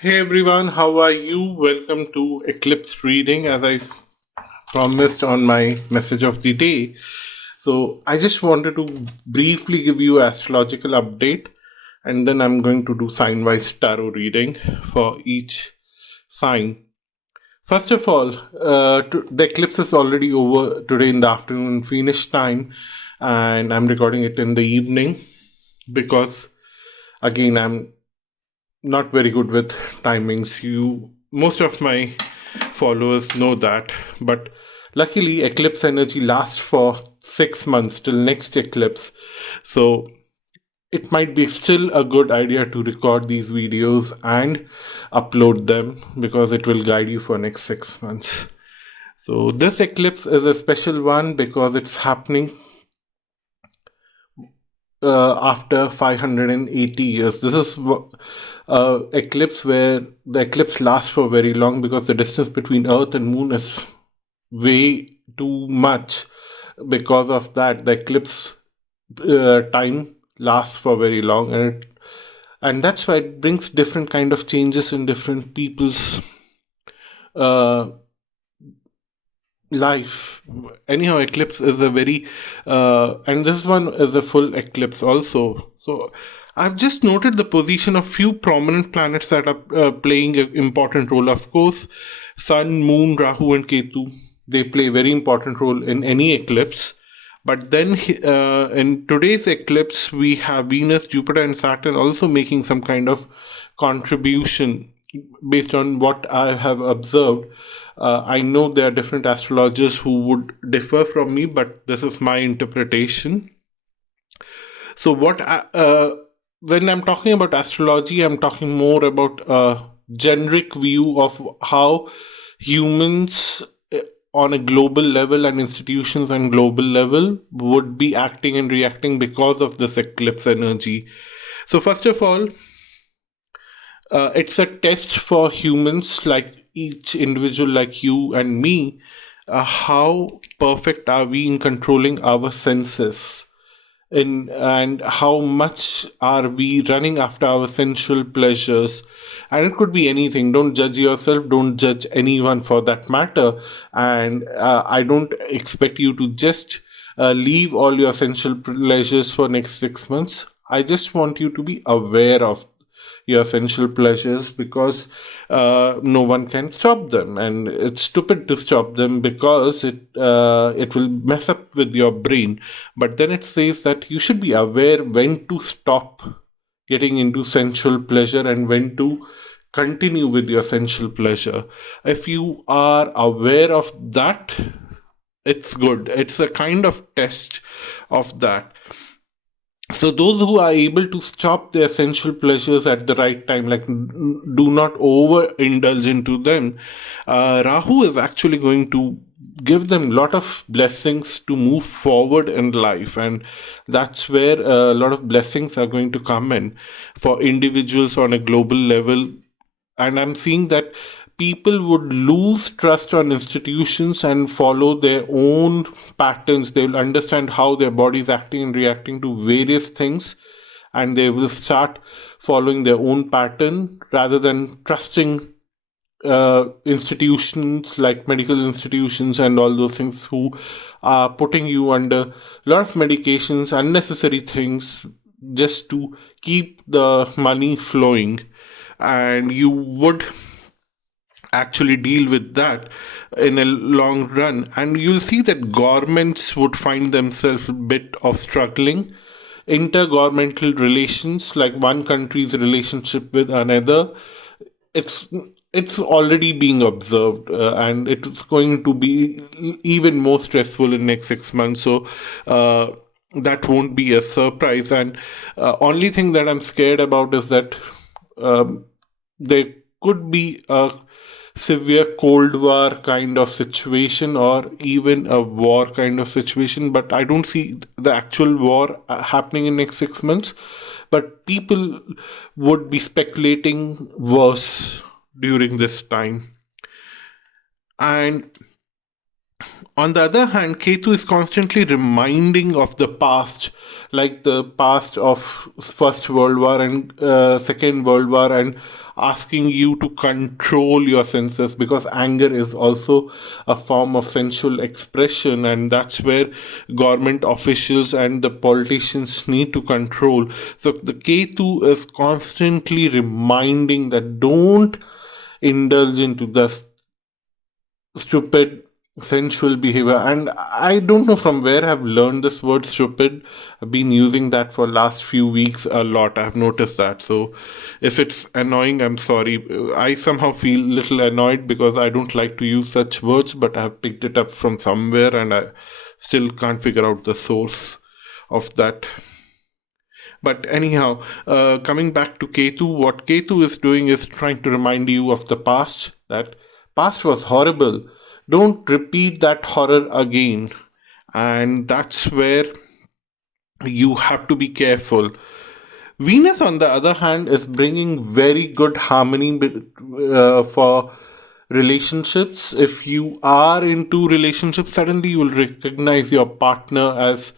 Hey everyone, how are you? Welcome to Eclipse reading as I promised on my message of the day. So, I just wanted to briefly give you astrological update and then I'm going to do sign wise tarot reading for each sign. First of all, the eclipse is already over today in the afternoon, Finnish time, and I'm recording it in the evening because, again, I'm not very good with timings. Most of my followers know that, but luckily eclipse energy lasts for 6 months till next eclipse. So it might be still a good idea to record these videos and upload them because it will guide you for next 6 months. So this eclipse is a special one because it's happening after 580 years. This is eclipse where the eclipse lasts for very long because the distance between Earth and Moon is way too much. Because of that, the eclipse time lasts for very long, and that's why it brings different kind of changes in different people's uh, life. Anyhow, eclipse is a very and this one is a full eclipse also. So I've just noted the position of few prominent planets that are playing an important role. Of course, Sun, Moon, Rahu, and Ketu, they play a very important role in any eclipse. But then in today's eclipse, we have Venus, Jupiter, and Saturn also making some kind of contribution based on what I have observed. I know there are different astrologers who would differ from me, but this is my interpretation. So, when I'm talking about astrology, I'm talking more about a generic view of how humans on a global level and institutions on global level would be acting and reacting because of this eclipse energy. So, first of all, it's a test for humans like each individual like you and me. How perfect are we in controlling our senses, and how much are we running after our sensual pleasures? And it could be anything. Don't judge yourself, don't judge anyone for that matter. And I don't expect you to just leave all your sensual pleasures for next 6 months. I just want you to be aware of your sensual pleasures because no one can stop them, and it's stupid to stop them because it will mess up with your brain. But then it says that you should be aware when to stop getting into sensual pleasure and when to continue with your sensual pleasure. If you are aware of that, it's good. It's a kind of test of that. So those who are able to stop their sensual pleasures at the right time, like do not overindulge into them, Rahu is actually going to give them a lot of blessings to move forward in life, and that's where a lot of blessings are going to come in for individuals on a global level. And I'm seeing that people would lose trust on institutions and follow their own patterns. They will understand how their body is acting and reacting to various things, and they will start following their own pattern rather than trusting institutions like medical institutions and all those things who are putting you under a lot of medications, unnecessary things, just to keep the money flowing. And you would actually deal with that in a long run, and you'll see that governments would find themselves a bit of struggling. Intergovernmental relations, like one country's relationship with another, it's it's already being observed, and it's going to be even more stressful in next 6 months. So that won't be a surprise. And only thing that I'm scared about is that um, there could be a severe cold war kind of situation or even a war kind of situation, but I don't see the actual war happening in next 6 months. But people would be speculating worse during this time. And on the other hand, Ketu is constantly reminding of the past, like the past of First World War and Second World War, and asking you to control your senses, because anger is also a form of sensual expression, and that's where government officials and the politicians need to control. So the Ketu is constantly reminding that don't indulge into the stupid sensual behavior. And I don't know from where I've learned this word stupid. I've been using that for last few weeks a lot. I've noticed that. So if it's annoying, I'm sorry. I somehow feel little annoyed because I don't like to use such words, but I've picked it up from somewhere and I still can't figure out the source of that. But anyhow, coming back to Ketu, what Ketu is doing is trying to remind you of the past, that past was horrible. Don't repeat that horror again. And that's where you have to be careful. Venus, on the other hand, is bringing very good harmony for relationships. If you are into relationships, suddenly you will recognize your partner as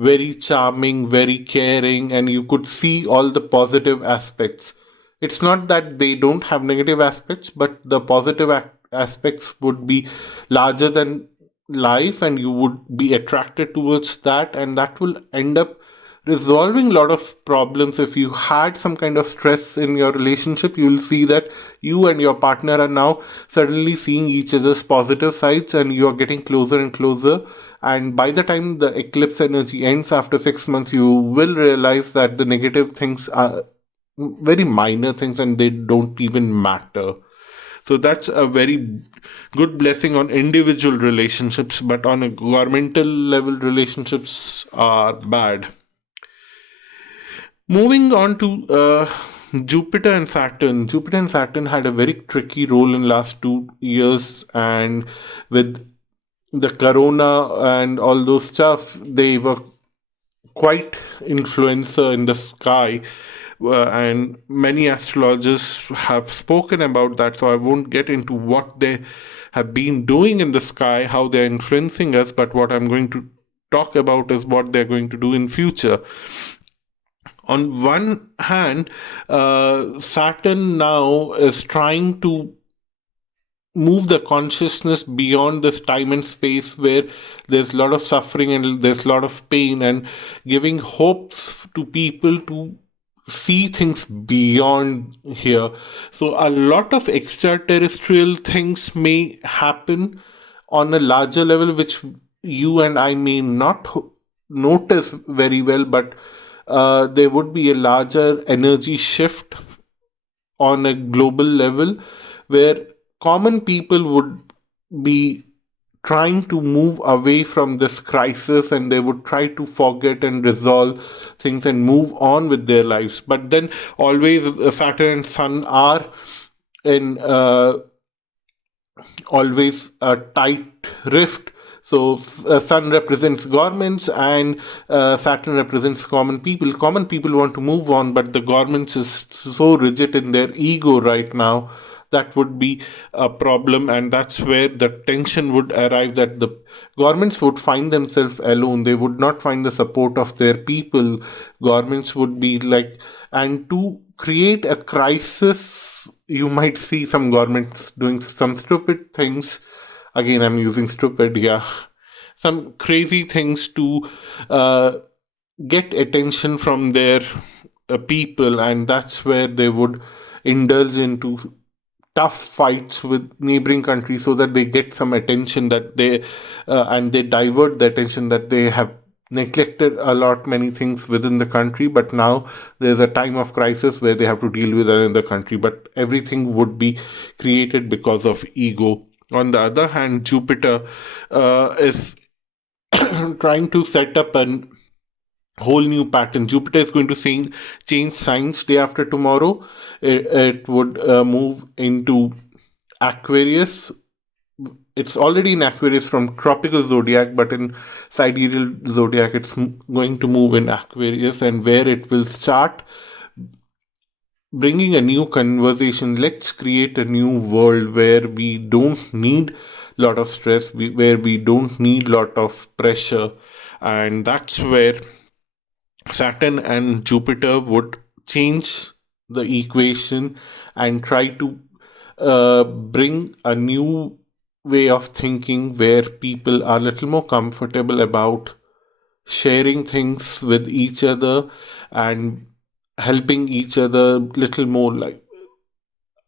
very charming, very caring, and you could see all the positive aspects. It's not that they don't have negative aspects, but the positive aspects would be larger than life, and you would be attracted towards that, and that will end up resolving a lot of problems. If you had some kind of stress in your relationship, you will see that you and your partner are now suddenly seeing each other's positive sides, and you are getting closer and closer. And by the time the eclipse energy ends after 6 months, you will realize that the negative things are very minor things and they don't even matter. So that's a very good blessing on individual relationships, but on a governmental level, relationships are bad. Moving on to Jupiter and Saturn. Jupiter and Saturn had a very tricky role in last 2 years, and with the corona and all those stuff, they were quite influencer in the sky. And many astrologers have spoken about that, so I won't get into what they have been doing in the sky, how they're influencing us, but what I'm going to talk about is what they're going to do in future. On one hand, Saturn now is trying to move the consciousness beyond this time and space where there's a lot of suffering and there's a lot of pain, and giving hopes to people to see things beyond here. So a lot of extraterrestrial things may happen on a larger level, which you and I may not notice very well, but there would be a larger energy shift on a global level where common people would be trying to move away from this crisis, and they would try to forget and resolve things and move on with their lives. But then always Saturn and Sun are in always a tight rift. So Sun represents governments, and Saturn represents common people. Common people want to move on, but the governments is so rigid in their ego right now. That would be a problem, and that's where the tension would arrive, that the governments would find themselves alone. They would not find the support of their people. Governments would be like, and to create a crisis, you might see some governments doing some stupid things. Again, I'm using stupid, yeah. Some crazy things to get attention from their people, and that's where they would indulge into tough fights with neighboring countries so that they get some attention, that they and they divert the attention, that they have neglected a lot many things within the country, but now there's a time of crisis where they have to deal with another country, but everything would be created because of ego. On the other hand, Jupiter is trying to set up an whole new pattern. Jupiter is going to change signs day after tomorrow. It would move into Aquarius. It's already in Aquarius from tropical zodiac, but in sidereal zodiac, it's going to move in Aquarius, and where it will start bringing a new conversation. Let's create a new world where we don't need a lot of stress, where we don't need a lot of pressure, and that's where Saturn and Jupiter would change the equation and try to bring a new way of thinking where people are a little more comfortable about sharing things with each other and helping each other little more. Like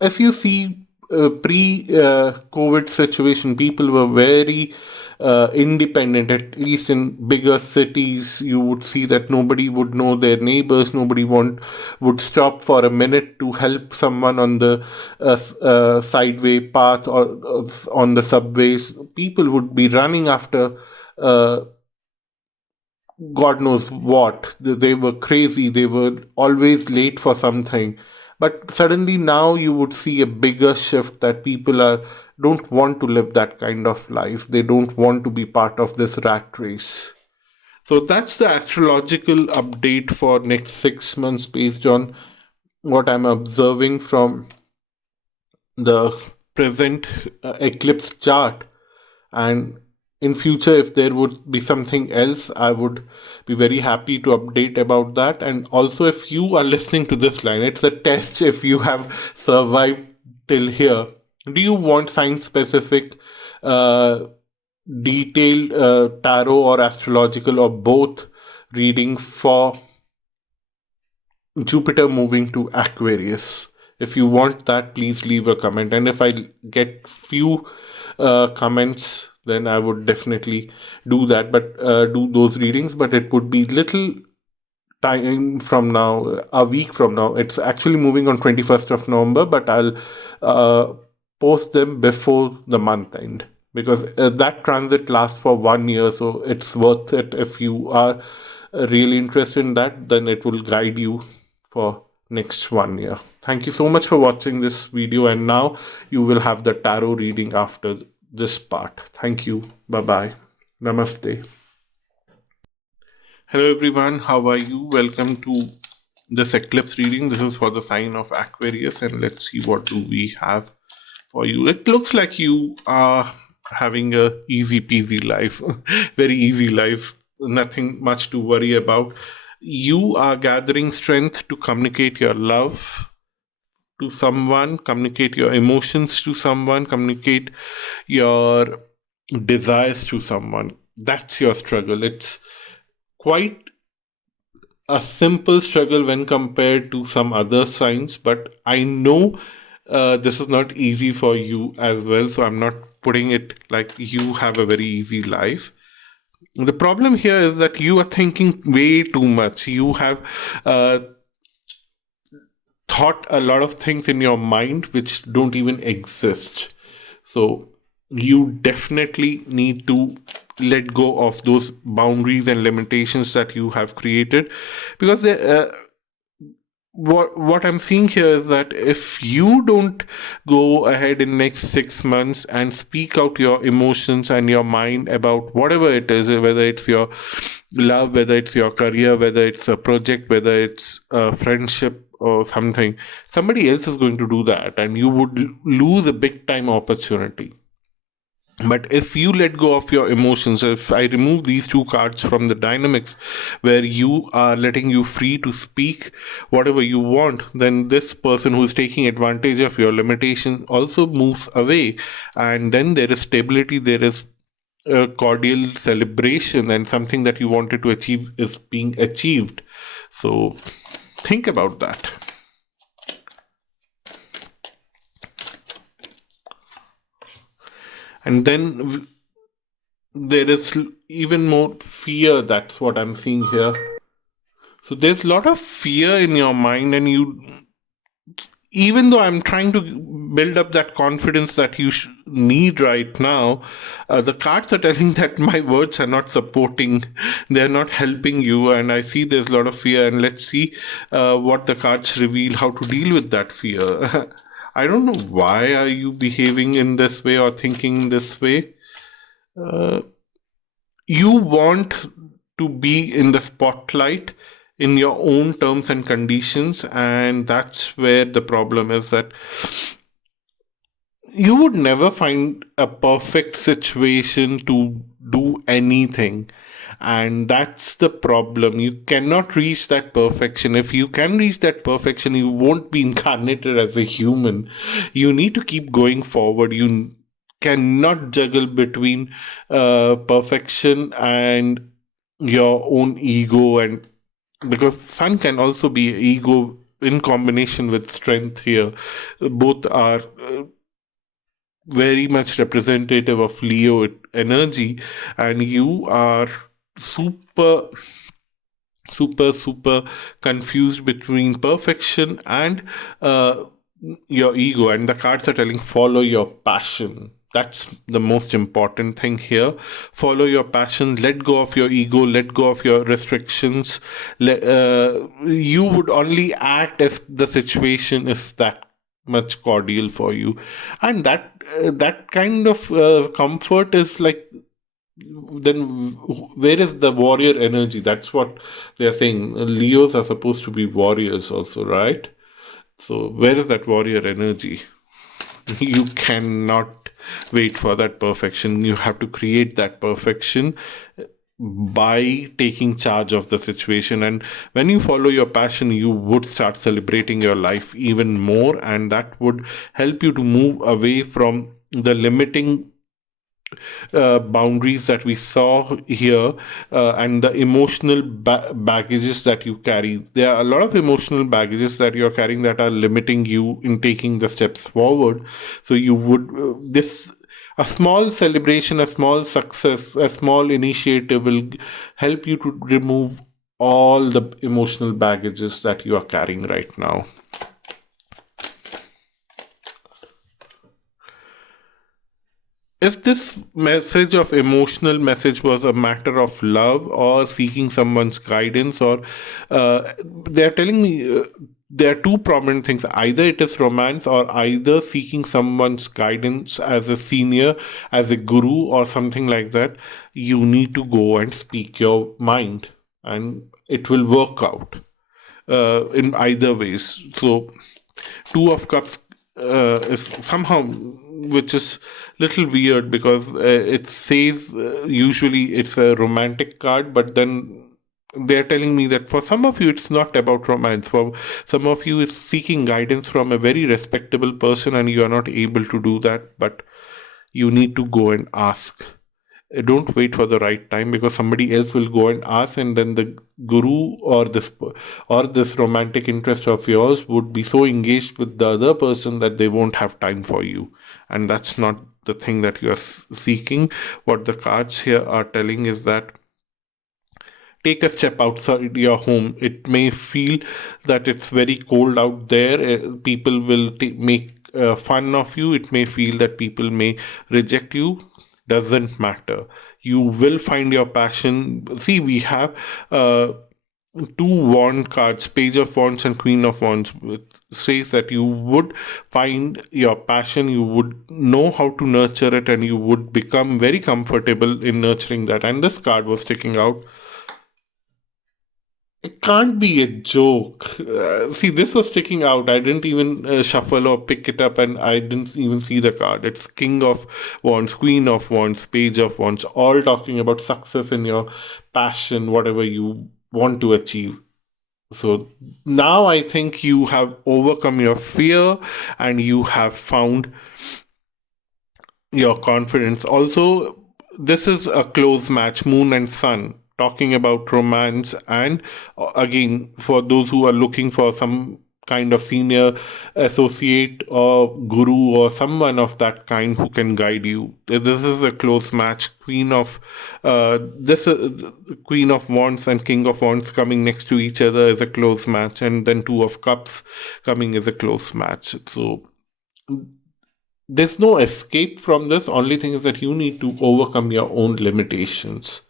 if you see pre COVID situation, people were very independent. At least in bigger cities, you would see that nobody would know their neighbors. Nobody would stop for a minute to help someone on the sideway path or on the subways. People would be running after uh, God knows what. They were crazy. They were always late for something. But suddenly now you would see a bigger shift that people are don't want to live that kind of life. They don't want to be part of this rat race. So that's the astrological update for next 6 months based on what I'm observing from the present eclipse chart. And in future, if there would be something else, I would be very happy to update about that. And also, if you are listening to this line, it's a test if you have survived till here. Do you want science specific uh, detailed tarot or astrological or both reading for Jupiter moving to Aquarius? If you want that, please leave a comment. And if I get few comments, then I would definitely do that. But do those readings. But it would be little time from now, a week from now. It's actually moving on 21st of November, but I'll uh, post them before the month end because that transit lasts for 1 year, so it's worth it. If you are really interested in that, then it will guide you for next 1 year. Thank you so much for watching this video, and now you will have the tarot reading after this part. Thank you. Bye bye. Namaste. Hello everyone, how are you? Welcome to this eclipse reading. This is for the sign of Aquarius, and let's see what do we have for you. It looks like you are having a easy peasy life, very easy life, nothing much to worry about. You are gathering strength to communicate your love to someone, communicate your emotions to someone, communicate your desires to someone. That's your struggle. It's quite a simple struggle when compared to some other signs, but I know this is not easy for you as well, so I'm not putting it like you have a very easy life. The problem here is that you are thinking way too much. You have uh, thought a lot of things in your mind which don't even exist. So you definitely need to let go of those boundaries and limitations that you have created, because what I'm seeing here is that if you don't go ahead in next 6 months and speak out your emotions and your mind about whatever it is, whether it's your love, whether it's your career, whether it's a project, whether it's a friendship or something, somebody else is going to do that, and you would lose a big time opportunity. But if you let go of your emotions, if I remove these two cards from the dynamics where you are letting you free to speak whatever you want, then this person who is taking advantage of your limitation also moves away. And then there is stability, there is a cordial celebration, and something that you wanted to achieve is being achieved. So think about that. And then there is even more fear. That's what I'm seeing here. So there's a lot of fear in your mind, and you, even though I'm trying to build up that confidence that you need right now, the cards are telling that my words are not supporting, they're not helping you, and I see there's a lot of fear. And let's see what the cards reveal, how to deal with that fear. I don't know why are you behaving in this way or thinking this way. Uh, you want to be in the spotlight in your own terms and conditions, and that's where the problem is, that you would never find a perfect situation to do anything. And that's the problem. You cannot reach that perfection. If you can reach that perfection, you won't be incarnated as a human. You need to keep going forward. You cannot juggle between perfection and your own ego, and because sun can also be ego in combination with strength here. Both are very much representative of Leo energy, and you are super super confused between perfection and uh, your ego. And the cards are telling, follow your passion. That's the most important thing here. Follow your passion, let go of your ego, let go of your restrictions. You would only act if the situation is that much cordial for you, and that kind of comfort is like, then where is the warrior energy? That's what they are saying. Leos are supposed to be warriors also, right? So where is that warrior energy? You cannot wait for that perfection. You have to create that perfection by taking charge of the situation. And when you follow your passion, you would start celebrating your life even more, and that would help you to move away from the limiting boundaries that we saw here, and the emotional baggages that you carry. There are a lot of emotional baggages that you're carrying that are limiting you in taking the steps forward. So you would this a small celebration, a small success, a small initiative will help you to remove all the emotional baggages that you are carrying right now. If this message of emotional message was a matter of love or seeking someone's guidance, or they're telling me there are two prominent things: either it is romance, or either seeking someone's guidance as a senior, as a guru or something like that. You need to go and speak your mind, and it will work out in either ways. So two of cups is somehow, which is little weird, because it says usually it's a romantic card, but then they're telling me that for some of you it's not about romance. For some of you it's seeking guidance from a very respectable person, and you are not able to do that, but you need to go and ask. Don't wait for the right time, because somebody else will go and ask, and then the guru or this romantic interest of yours would be so engaged with the other person that they won't have time for you, and that's not the thing that you are seeking. What the cards here are telling is that take a step outside your home. It may feel that it's very cold out there. People will make fun of you. It may feel that people may reject you. Doesn't matter. You will find your passion. See, we have two wand cards, page of wands and queen of wands. It says that you would find your passion, you would know how to nurture it, and you would become very comfortable in nurturing that. And this card was sticking out. It can't be a joke. See, this was sticking out. I didn't even shuffle or pick it up, and I didn't even see the card. It's King of Wands, Queen of Wands, Page of Wands, all talking about success in your passion, whatever you want to achieve. So now I think you have overcome your fear, and you have found your confidence. Also, this is a close match, Moon and Sun, talking about romance. And again, for those who are looking for some kind of senior associate or guru or someone of that kind who can guide you, this is a close match. This Queen of Wands and King of Wands coming next to each other is a close match, and then Two of Cups coming is a close match. So there's no escape from this. Only thing is that you need to overcome your own limitations.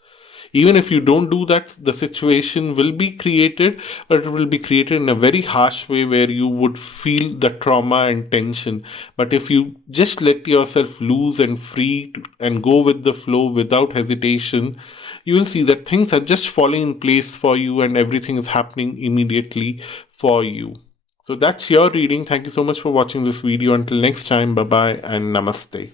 Even if you don't do that, the situation will be created, but it will be created in a very harsh way where you would feel the trauma and tension. But if you just let yourself loose and free and go with the flow without hesitation, you will see that things are just falling in place for you, and everything is happening immediately for you. So that's your reading. Thank you so much for watching this video. Until next time, bye bye and namaste.